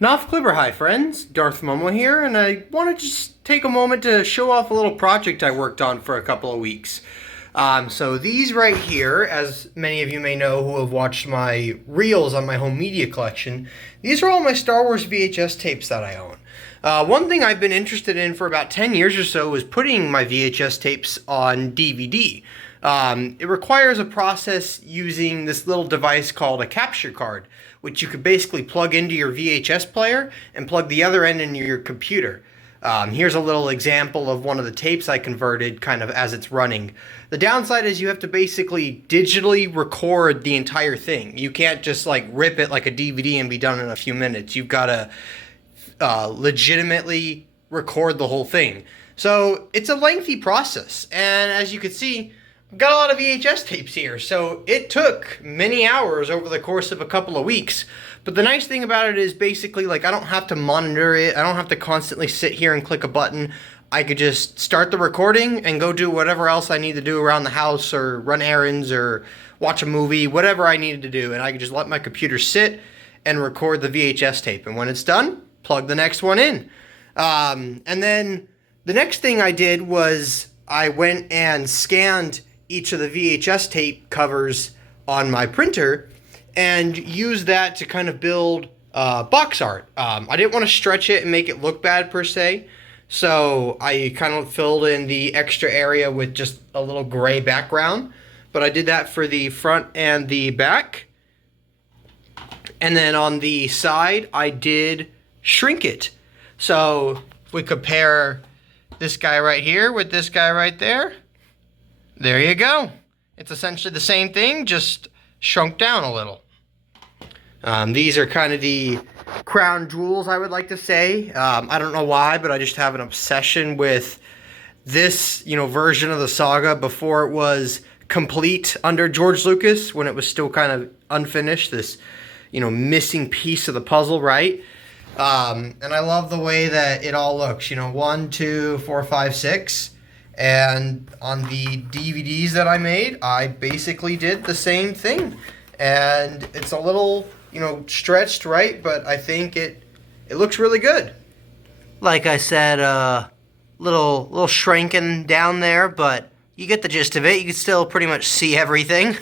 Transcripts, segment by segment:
Nof Clipper, hi friends, Darth Momo here, and I want to just take a moment to show off a little project I worked on for a couple of weeks. So these right here, as many of you may know who have watched my reels on my home media collection, these are all my Star Wars VHS tapes that I own. One thing I've been interested in for about 10 years or so is putting my VHS tapes on DVD. It requires a process using this little device called a capture card, which you could basically plug into your VHS player and plug the other end into your computer. Here's a little example of one of the tapes I converted kind of as it's running. The downside is you have to basically digitally record the entire thing. You can't just like rip it like a DVD and be done in a few minutes. You've got to legitimately record the whole thing. So it's a lengthy process, and as you can see, I've got a lot of VHS tapes here, so it took many hours over the course of a couple of weeks. But the nice thing about it is basically like I don't have to monitor it, I don't have to constantly sit here and click a button. I could just start the recording and go do whatever else I need to do around the house, or run errands, or watch a movie, whatever I needed to do, and I could just let my computer sit and record the VHS tape, and when it's done, plug the next one in. And then the next thing I did was I went and scanned each of the VHS tape covers on my printer and used that to kind of build box art. I didn't want to stretch it and make it look bad per se, so I kind of filled in the extra area with just a little gray background, but I did that for the front and the back. And then on the side, I did shrink it. So we compare this guy right here with this guy right there. There you go. It's essentially the same thing, just shrunk down a little. These are kind of the crown jewels, I would like to say. I don't know why, but I just have an obsession with this, version of the saga before it was complete under George Lucas, when it was still kind of unfinished, this, missing piece of the puzzle, right? And I love the way that it all looks, 1, 2, 4, 5, 6. And on the DVDs that I made, I basically did the same thing. And it's a little, stretched, right? But I think it looks really good. Like I said, little shrinking down there, but you get the gist of it. You can still pretty much see everything.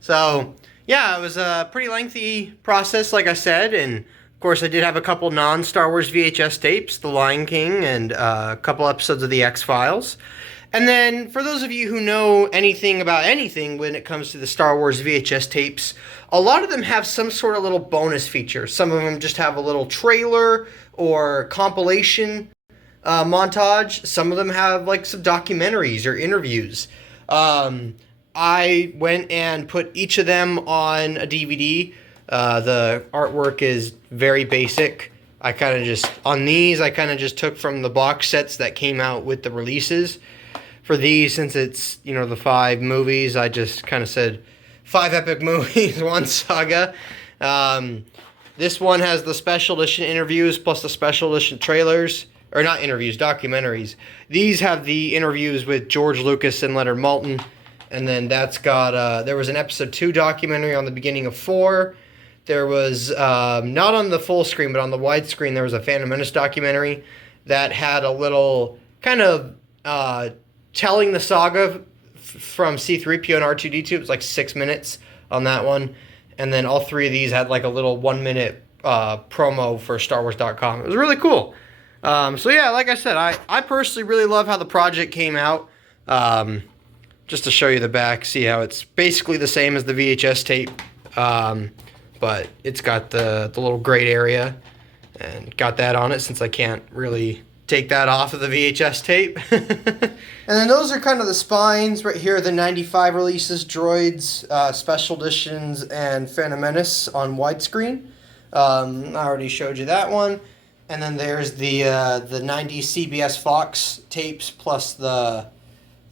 So, yeah, it was a pretty lengthy process, like I said, and of course, I did have a couple non-Star Wars VHS tapes, The Lion King, and a couple episodes of The X-Files. And then, for those of you who know anything about anything when it comes to the Star Wars VHS tapes, a lot of them have some sort of little bonus feature. Some of them just have a little trailer or compilation montage. Some of them have, like, some documentaries or interviews. I went and put each of them on a DVD. The artwork is very basic. I kind of just took from the box sets that came out with the releases. For these, since it's, the 5 movies, I just kind of said 5 epic movies, one saga. This one has the special edition interviews plus the special edition trailers. Or not interviews, documentaries. These have the interviews with George Lucas and Leonard Maltin. And then that's got, there was an episode 2 documentary on the beginning of 4. There was, not on the full screen, but on the widescreen, there was a Phantom Menace documentary that had a little kind of telling the saga from C-3PO and R2-D2. It was like 6 minutes on that one. And then all 3 of these had like a little 1-minute promo for StarWars.com. It was really cool. So yeah, like I said, I personally really love how the project came out. Just to show you the back, see how it's basically the same as the VHS tape. But it's got the little grate area, and got that on it since I can't really take that off of the VHS tape. And then those are kind of the spines right here, the 95 releases, Droids, Special Editions, and Phantom Menace on widescreen. I already showed you that one. And then there's the 90 CBS Fox tapes plus the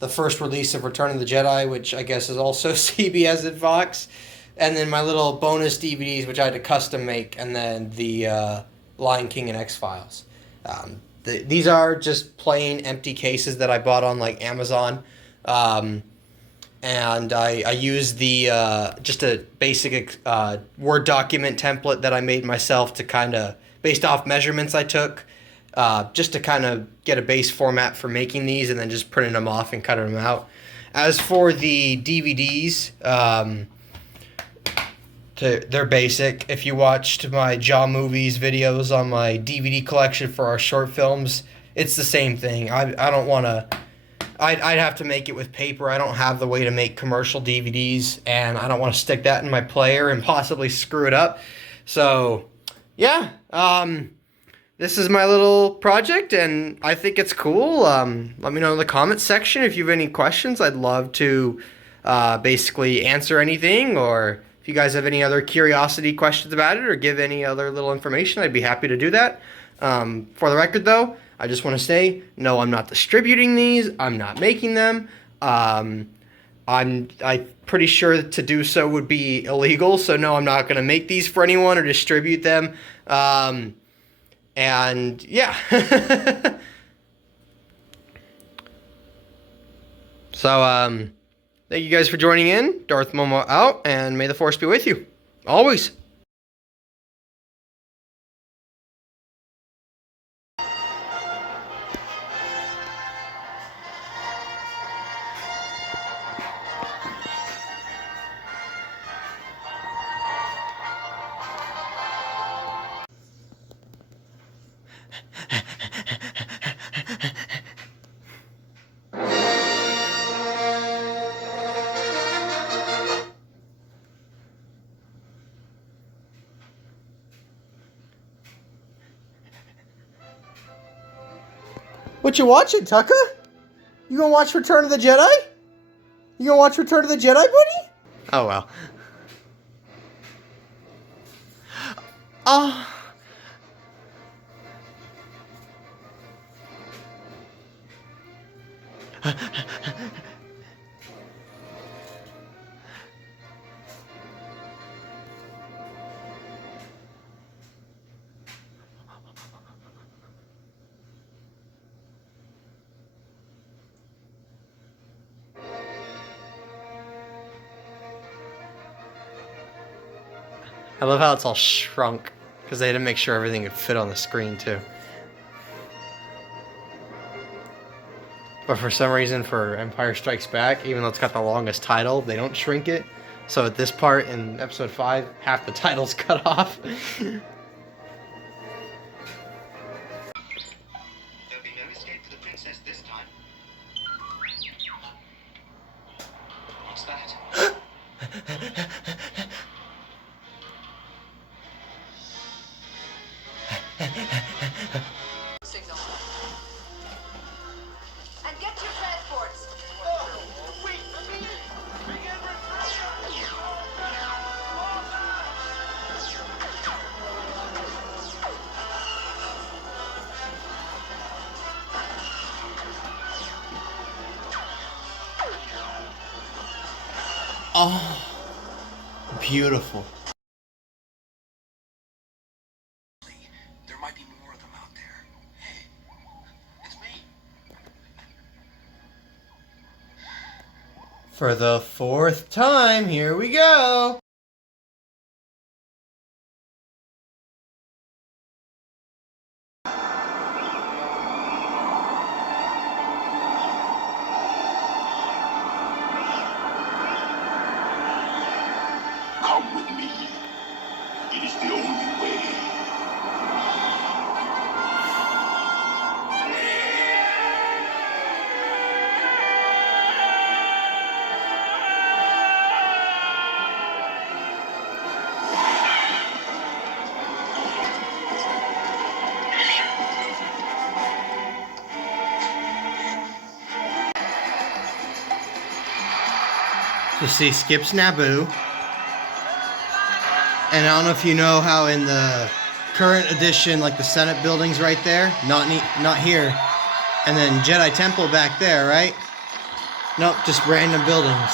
first release of Return of the Jedi, which I guess is also CBS and Fox. And then my little bonus DVDs, which I had to custom make, and then the Lion King and X-Files. These are just plain empty cases that I bought on like Amazon. and I used the just a basic Word document template that I made myself to kind of based off measurements I took, just to kind of get a base format for making these, and then just printing them off and cutting them out. As for the DVDs, they're basic. If you watched my Jaw Movies videos on my DVD collection for our short films, it's the same thing. I don't want to... I'd have to make it with paper. I don't have the way to make commercial DVDs, and I don't want to stick that in my player and possibly screw it up. So, yeah, this is my little project, and I think it's cool. Let me know in the comments section if you have any questions. I'd love to basically answer anything, or if you guys have any other curiosity questions about it or give any other little information, I'd be happy to do that. For the record, though, I just want to say, no, I'm not distributing these. I'm not making them. I'm pretty sure to do so would be illegal. So no, I'm not going to make these for anyone or distribute them. And yeah. So thank you guys for joining in. Darth Momo out, and may the Force be with you. Always. What you watching, Tucker? You gonna watch Return of the Jedi? You gonna watch Return of the Jedi, buddy? Oh, well. Oh. I love how it's all shrunk, because they had to make sure everything would fit on the screen, too. But for some reason, for Empire Strikes Back, even though it's got the longest title, they don't shrink it. So at this part in Episode 5, half the title's cut off. There'll be no escape for the princess this time. What's that? Signal. And get your transports. Oh, wait for me! Begin Oh, beautiful. There might be more of them out there. Hey, it's me. For the 4th time, here we go. Come with me. It is the only way. So see, skips Naboo. And I don't know if you know how in the current edition, like the Senate building's right there, not here, and then Jedi Temple back there, right? Nope, just random buildings.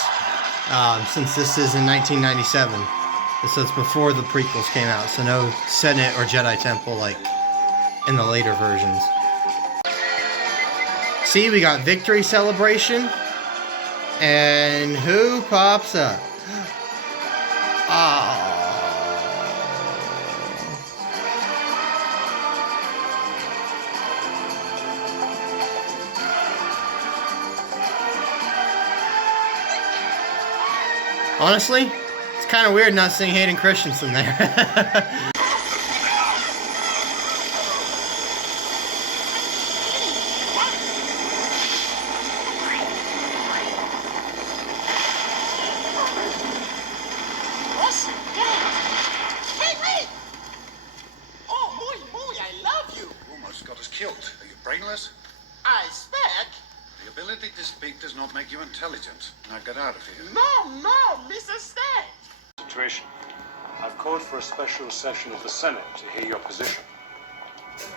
Since this is in 1997, so it's before the prequels came out, so no Senate or Jedi Temple like in the later versions. See, we got Victory Celebration, And who pops up? Oh. Honestly, it's kind of weird not seeing Hayden Christensen there. Got us killed. Are you brainless? I speak. The ability to speak does not make you intelligent. Now get out of here. No, Mr. Stag. Situation. I've called for a special session of the Senate to hear your position.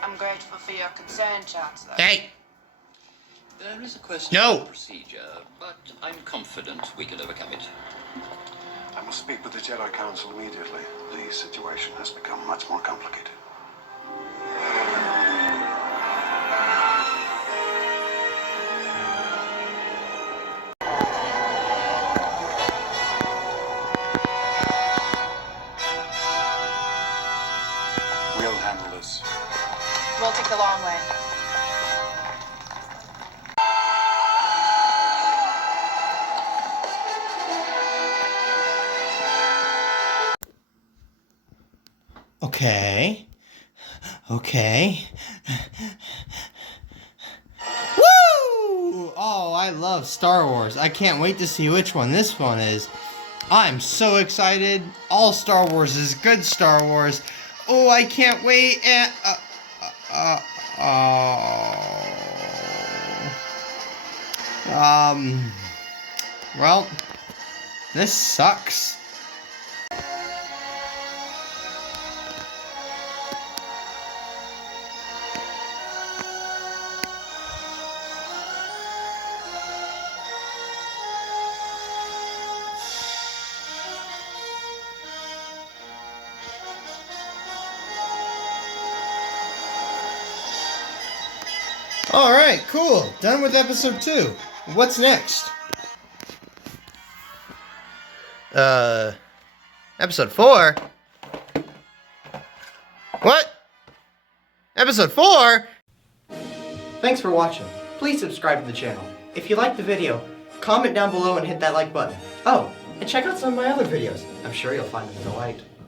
I'm grateful for your concern, Chancellor. Hey! There is a question No. of procedure, but I'm confident we can overcome it. I must speak with the Jedi Council immediately. The situation has become much more complicated. We'll handle this. We'll take the long way. Okay. Okay. Woo! Oh, I love Star Wars. I can't wait to see which one this one is. I'm so excited. All Star Wars is good Star Wars. Oh, I can't wait. And well, this sucks. Alright, cool. Done with episode 2. What's next? Episode 4? What? Episode 4? Thanks for watching. Please subscribe to the channel. If you liked the video, comment down below and hit that like button. Oh, and check out some of my other videos. I'm sure you'll find them delight.